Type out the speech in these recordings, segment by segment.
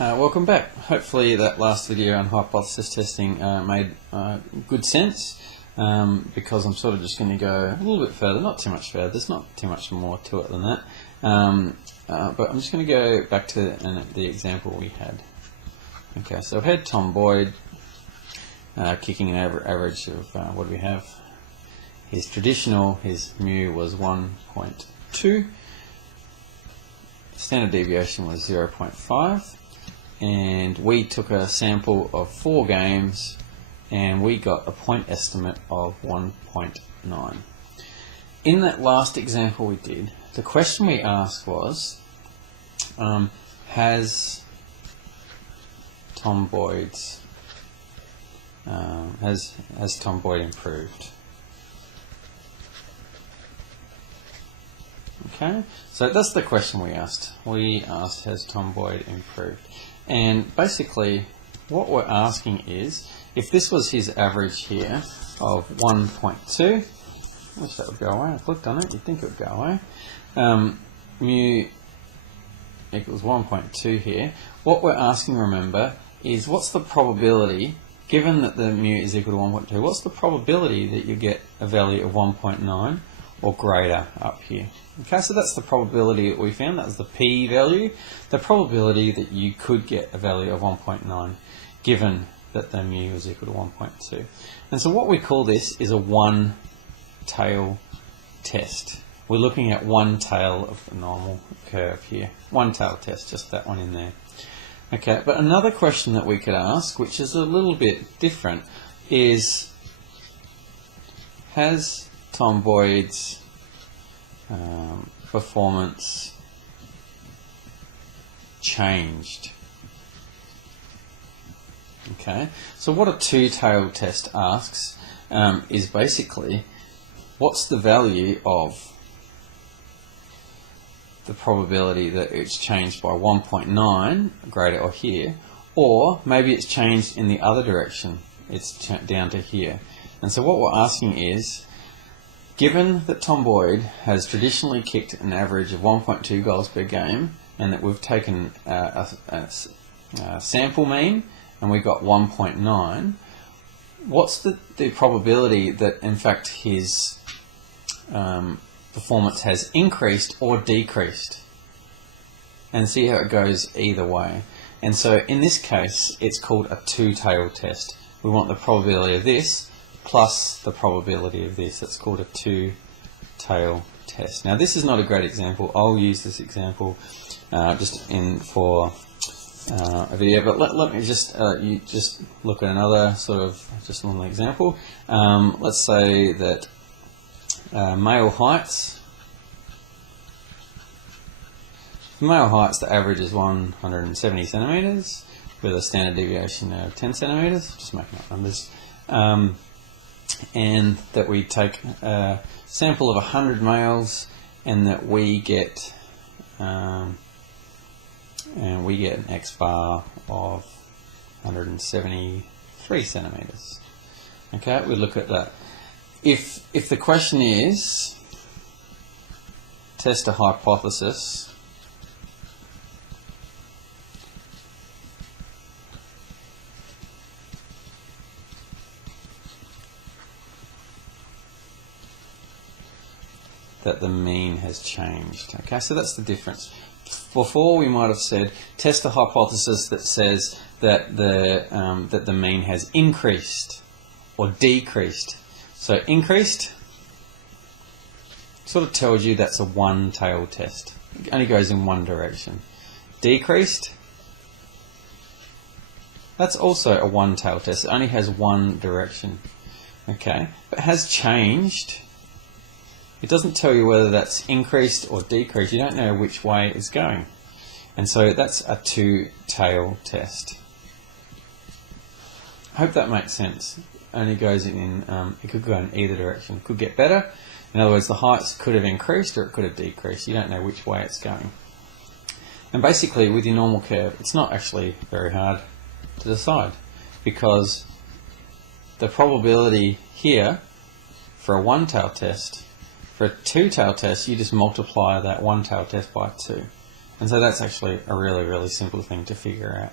Welcome back. Hopefully that last video on hypothesis testing made good sense, because I'm sort of just going to go a little bit further, not too much further, there's not too much more to it than that, but I'm just going to go back to the example we had. Okay, so I've had Tom Boyd kicking an average of, what do we have? His traditional, his mu was 1.2, standard deviation was 0.5, and we took a sample of 4 games and we got a point estimate of 1.9. In that last example we did, the question we asked was, has Tom Boyd's has Tom Boyd improved? Okay, so that's the question we asked. We asked, has Tom Boyd improved? And basically what we're asking is, if this was his average here of 1.2, I wish that would go away, I clicked on it, you'd think it would go away, mu equals 1.2 here, what we're asking, remember, is what's the probability, given that the mu is equal to 1.2, what's the probability that you get a value of 1.9 or greater up here? Okay, so that's the probability that we found. That was the p value, the probability that you could get a value of 1.9 given that the mu is equal to 1.2. And so what we call this is a one-tail test. We're looking at one tail of the normal curve here. One-tail test, just that one in there. Okay, but another question that we could ask, which is a little bit different, is, has Tom Boyd's performance changed? Okay, so what a two-tailed test asks is basically, what's the value of the probability that it's changed by 1.9, greater or here, or maybe it's changed in the other direction, it's down to here. And so what we're asking is, given that Tom Boyd has traditionally kicked an average of 1.2 goals per game, and that we've taken a sample mean, and we got 1.9, what's the probability that in fact his performance has increased or decreased? And see how it goes either way. And so in this case, it's called a two-tailed test. We want the probability of this plus the probability of this. That's called a two-tail test. Now this is not a great example. I'll use this example just for a video, but let me just you just look at another sort of just normal example. Let's say that male heights. For male heights, the average is 170 centimeters with a standard deviation of 10 centimeters. Just making up numbers. And that we take a sample of 100 males, and that we get an X bar of 173 centimeters. Okay, we look at that. If the question is test a hypothesis that the mean has changed. Okay, so that's the difference. Before we might have said test a hypothesis that says that the mean has increased or decreased. So increased sort of tells you that's a one-tail test. It only goes in one direction. Decreased, that's also a one-tail test. It only has one direction. Okay, but has changed, it doesn't tell you whether that's increased or decreased. You don't know which way it's going. And so that's a two-tail test. I hope that makes sense. It only goes in it could go in either direction. It could get better. In other words, the heights could have increased or it could have decreased. You don't know which way it's going. And basically, with your normal curve, it's not actually very hard to decide, because the probability here for a one-tail test, for a two-tail test, you just multiply that one-tail test by 2. And so that's actually a really, really simple thing to figure out.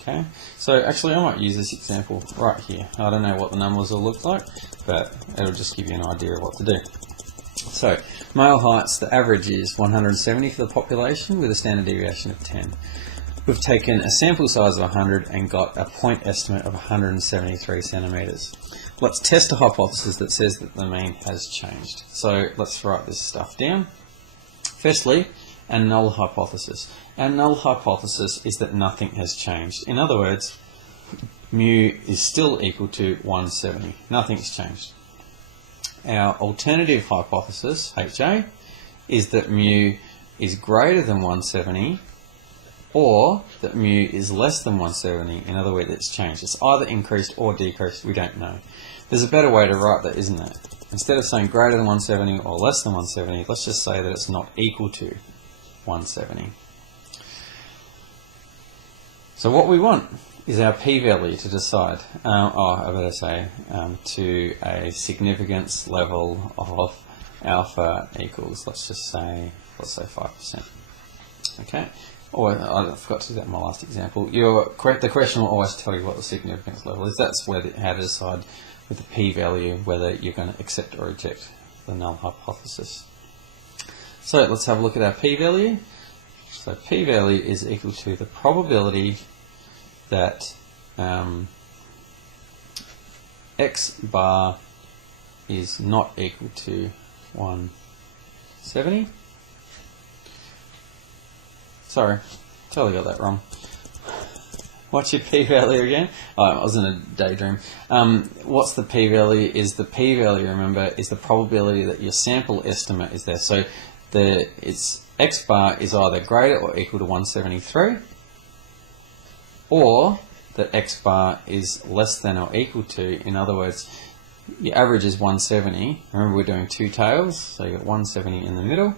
Okay, so actually I might use this example right here. I don't know what the numbers will look like, but it'll just give you an idea of what to do. So, male heights, the average is 170 for the population with a standard deviation of 10. We've taken a sample size of 100 and got a point estimate of 173 centimetres. Let's test a hypothesis that says that the mean has changed. So let's write this stuff down. Firstly, a null hypothesis. Our null hypothesis is that nothing has changed. In other words, mu is still equal to 170. Nothing's changed. Our alternative hypothesis, HA, is that mu is greater than 170 or that mu is less than 170. In other words, it's changed. It's either increased or decreased. We don't know. There's a better way to write that, isn't there? Instead of saying greater than 170 or less than 170, let's just say that it's not equal to 170. So what we want is our p-value to decide, to a significance level of alpha equals, let's say 5%. Okay? Or I forgot to do that in my last example. You're correct. The question will always tell you what the significance level is. That's where how to decide with the p-value whether you're going to accept or reject the null hypothesis. So let's have a look at our p-value. So p-value is equal to the probability that x bar is not equal to 170. Sorry, totally got that wrong. What's your p-value again? Oh, I was in a daydream. What's the p-value? Is the p-value, remember, is the probability that your sample estimate is there. So it's x bar is either greater or equal to 173, or that x bar is less than or equal to, in other words, your average is 170. Remember, we're doing two tails, so you've got 170 in the middle,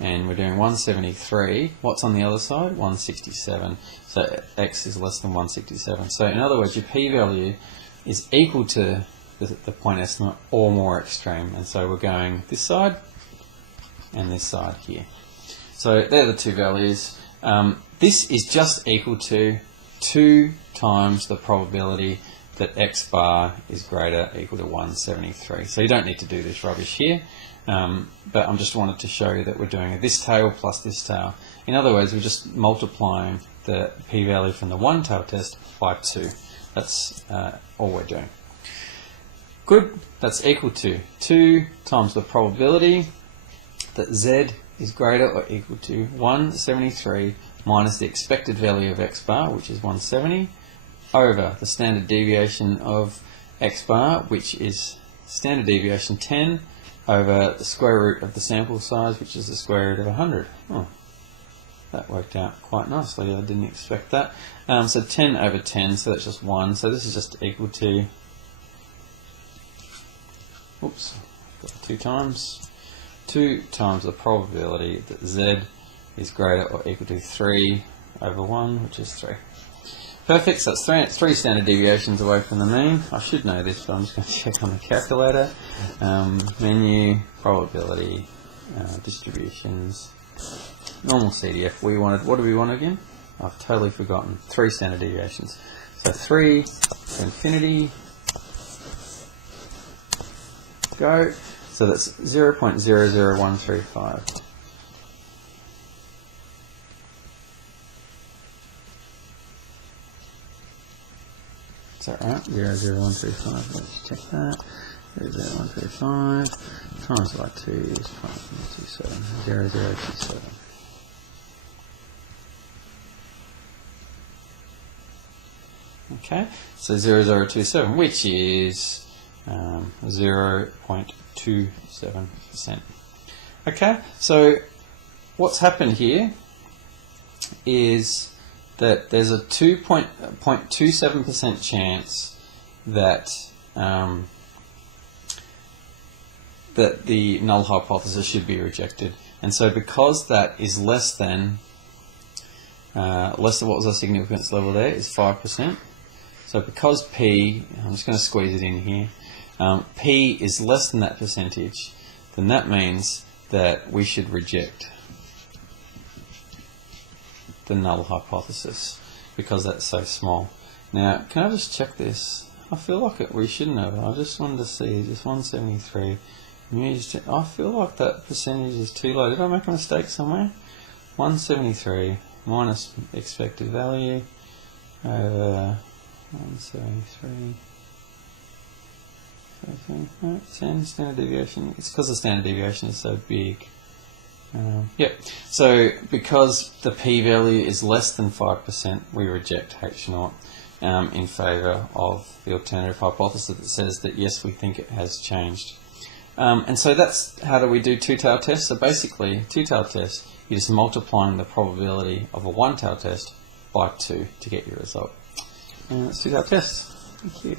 and we're doing 173. What's on the other side? 167. So x is less than 167. So in other words, your p-value is equal to the point estimate or more extreme. And so we're going this side and this side here. So they're the two values. This is just equal to 2 times the probability that x bar is greater equal to 173. So you don't need to do this rubbish here, but I just wanted to show you that we're doing this tail plus this tail. In other words, we're just multiplying the p-value from the one tail test by 2. That's all we're doing. Good, that's equal to 2 times the probability that z is greater or equal to 173 minus the expected value of x bar, which is 170, over the standard deviation of x bar, which is standard deviation 10, over the square root of the sample size, which is the square root of 100. Oh, that worked out quite nicely. I didn't expect that. So 10 over 10, so that's just 1. So this is just equal to, oops, got 2 times the probability that z is greater or equal to 3 over 1, which is 3. Perfect, so that's 3 standard deviations away from the mean. I should know this, but I'm just going to check on the calculator. Menu, probability, distributions, normal CDF. What do we want again? I've totally forgotten. 3 standard deviations. So 3 to infinity, go. So that's 0.00135. Is that right? 0.00135. Let's check that. 0.00135 times by 2 is 0.027. 0.027. Okay, so 0.027, which is 0.27%. Okay, so what's happened here is that there's a 2.27% chance that that the null hypothesis should be rejected, and so because that is less than what was the significance level there, is 5%. So because p, I'm just going to squeeze it in here, p is less than that percentage, then that means that we should reject the null hypothesis because that's so small. Now, can I just check this? I feel like we should know. I just wanted to see, just 173. I feel like that percentage is too low. Did I make a mistake somewhere? 173 minus expected value over 173. 10 standard deviation. It's because the standard deviation is so big. Yep. So because the p-value is less than 5%, we reject H0 in favour of the alternative hypothesis that says that yes, we think it has changed. And so that's how do we do two-tailed tests. So basically, two-tailed test, you're just multiplying the probability of a one-tailed test by 2 to get your result. And that's two-tailed tests. Thank you.